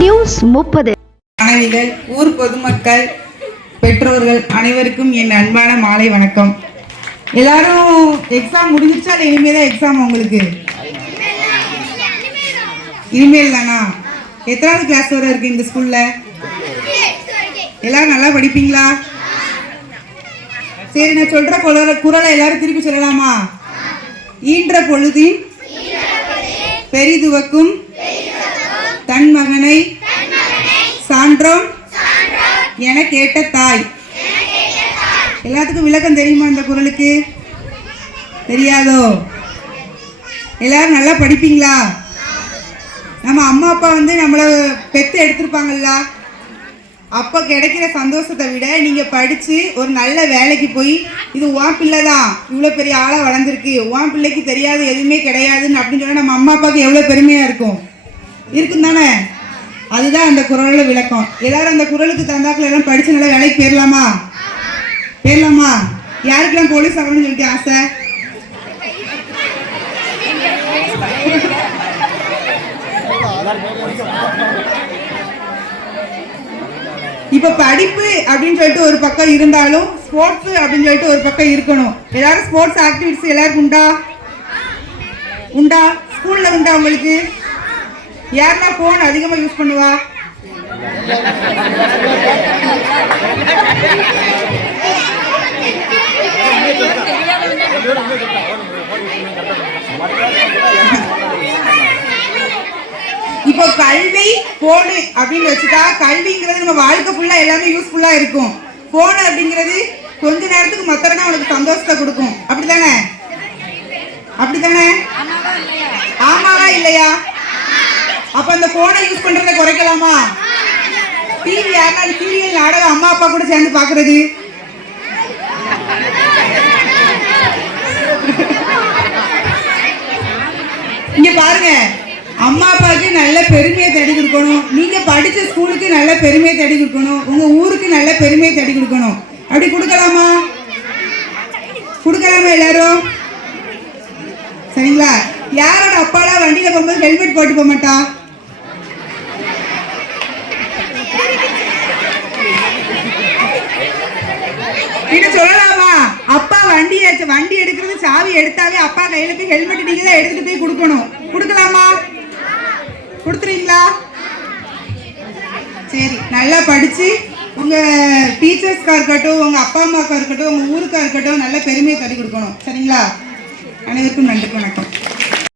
News 30 மாணவிகள், ஊர் பொதுமக்கள், பெற்றோர்கள் அனைவருக்கும் என் அன்பான மாலை வணக்கம். எல்லாரும் எக்ஸாம் முடிஞ்சிச்சா இல்லை இனிமேல் எக்ஸாம்? உங்களுக்கு இனிமேல் தானா? எத்தனாவது கிளாஸ் வரை இருக்கு இந்த ஸ்கூல்ல? எல்லாரும் நல்லா படிப்பீங்களா? சரி, நான் சொல்ற குரலை எல்லாரும் திருப்பி சொல்லலாமா? ஈன்ற பொழுதின் பெரிதுவக்கும் தன் மகனை சான்றோம் என கேட்ட தாய். எல்லாத்துக்கும் விளக்கம் தெரியுமா இந்த குரலுக்கு? தெரியாதோ? எல்லாரும் நல்லா படிப்பீங்களா? நம்ம அம்மா அப்பா நம்மளை பெற்று எடுத்திருப்பாங்கல்ல, அப்போ கிடைக்கிற சந்தோஷத்தை விட நீங்கள் படித்து ஒரு நல்ல வேலைக்கு போய் இது உன் பிள்ளை தான் இவ்வளோ பெரிய ஆளாக வளர்ந்துருக்கு, உன் பிள்ளைக்கு தெரியாது எதுவுமே கிடையாதுன்னு அப்படின்னு சொன்னால் நம்ம அம்மா அப்பாவுக்கு எவ்வளோ பெருமையாக இருக்கும் தானே? அதுதான் அந்த குரலோட விளக்கம். எல்லாரும் அந்த குரலுக்கு தந்தாப்புல எல்லாம் படித்து நல்லா வேலைக்கு போயிடலாமா? யாருக்கெல்லாம் போலீஸ் ஆகணும்னு சொல்லிட்டு ஆசை? இப்ப படிப்பு அப்படின்னு சொல்லிட்டு ஒரு பக்கம் இருந்தாலும் ஸ்போர்ட்ஸ் அப்படின்னு சொல்லிட்டு ஒரு பக்கம் இருக்கணும். எல்லாரும் ஸ்போர்ட்ஸ் ஆக்டிவிட்டிஸ் எல்லாருக்கும் உண்டா? ஸ்கூல்ல உண்டா உங்களுக்கு? யாருன்னா போன் அதிகமா யூஸ் பண்ணுவா? இப்போ கல்வி போனு அப்படின்னு வச்சுட்டா, கல்விங்கிறது நம்ம வாழ்க்கை ஃபுல்லா எல்லாமே யூஸ்ஃபுல்லா இருக்கும். போனு அப்படிங்கிறது கொஞ்ச நேரத்துக்கு மொத்தம் உனக்கு சந்தோஷத்தை கொடுக்கும். அப்படித்தானே? ஆமாவா இல்லையா? அப்ப அந்த போனை யூஸ் பண்றதை குறைக்கலாமா? டிவி யாருனாலும் சீரியல் நாடகம் அம்மா அப்பா கூட சேர்ந்து பாக்குறது, இங்க பாருங்க, அம்மா அப்பாவுக்கு நல்ல பெருமையை தேடி கொடுக்கணும். நீங்க படிச்ச ஸ்கூலுக்கு நல்ல பெருமையை தேடி கொடுக்கணும். உங்க ஊருக்கு நல்ல பெருமையை தேடி கொடுக்கணும். அப்படி கொடுக்கலாமா? எல்லாரும் சரிங்களா? யாரோட அப்பாலாம் வண்டியில போகும்போது ஹெல்மெட் போட்டு போக மாட்டா? இன்னும் சொல்லலாமா? அப்பா வண்டி எடுக்கிறது சாவி எடுத்தாவே அப்பா கையில போய் ஹெல்மெட் நீங்க தான் எடுத்துட்டு போய் கொடுக்கணும். கொடுக்கலாமா? கொடுத்துறீங்களா? சரி, நல்லா படிச்சு உங்க டீச்சர்ஸ்க்கா இருக்கட்டும், உங்க அப்பா அம்மாக்கா இருக்கட்டும், உங்க ஊருக்கா இருக்கட்டும் நல்ல பெருமையை தட்டி கொடுக்கணும். சரிங்களா? அனைவருக்கும் நன்றி, வணக்கம்.